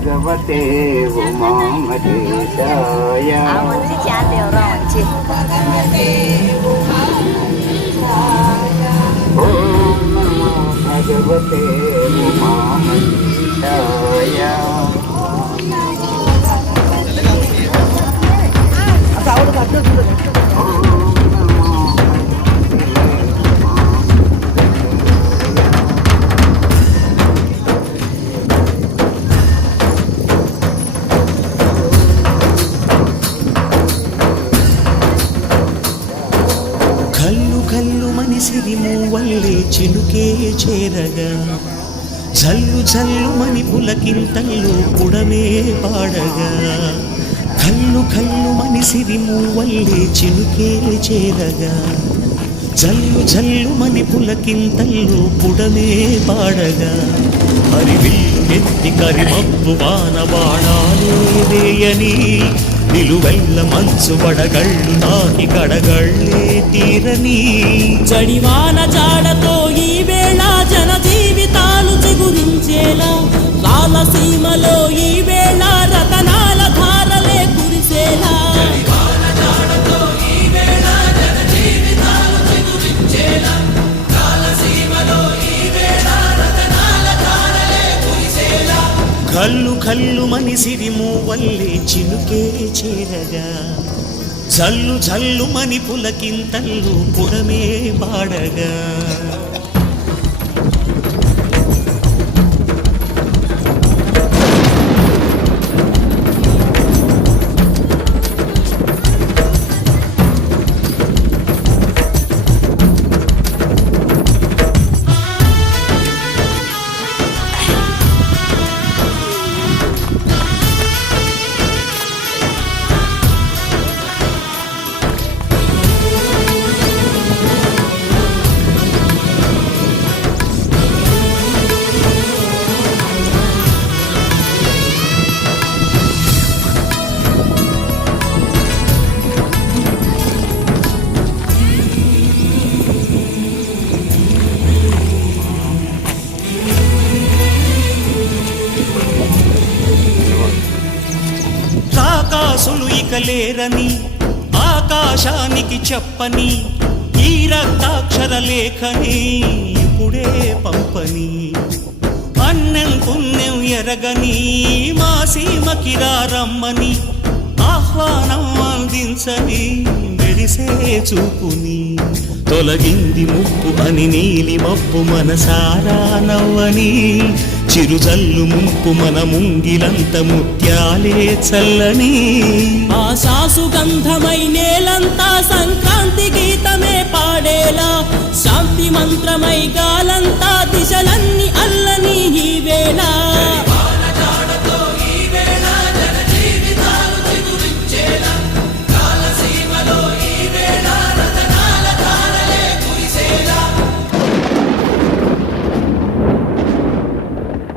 భగవతే ఉమామహేశాయ ఓం నమో భగవతే ఉమామహేశాయ ఓం కల్లు మనిసిరి మూవల్లే చిలుకే చేరగా. జల్లు జల్లు మని పులకింతల్లు పుడమే పాడగా. కల్లు కల్లు మనిసిరి మూవల్లే చిలుకే చేరగా. జల్లు జల్లు మని పులకింతల్లు పుడమే పాడగా. హరివిల్లు ఎత్తి కరిమప్పు వాన బాణాలే వేయని నిలువెల్ల మంచు వడగళ్ళు నాకి కడగళ్ళే తీరని. జడివాన జాడతో ఈ వేళ జన జీవితాలు చిగురించేలా రాలసీమలో ఈ కల్లు కల్లు మనిసిరి మూవల్లే చిలుకే చేరగా. జల్లు జల్లు మణి పులకింతల్లు పుడమే బాడగా. దాసులు ఇక లేరని ఆకాశానికి చెప్పని ఈ రక్తాక్షర లేఖని ఇప్పుడే పంపని. అన్నెం పుణ్యం ఎరగని మా సీమకి రమ్మని ఆహ్వానం అందించని మెరిసే చూపుని. తొలగింది ముప్పు అని నీలి మప్పు మనసారా నవ్వని చిరుజల్లు ముంపు మన ముంగిలంత ముత్యాలే చల్లని. ఆశాసు గంధమై నేలంతా సంక్రాంతి గీతమే పాడేలా. శాంతి మంత్రమైగా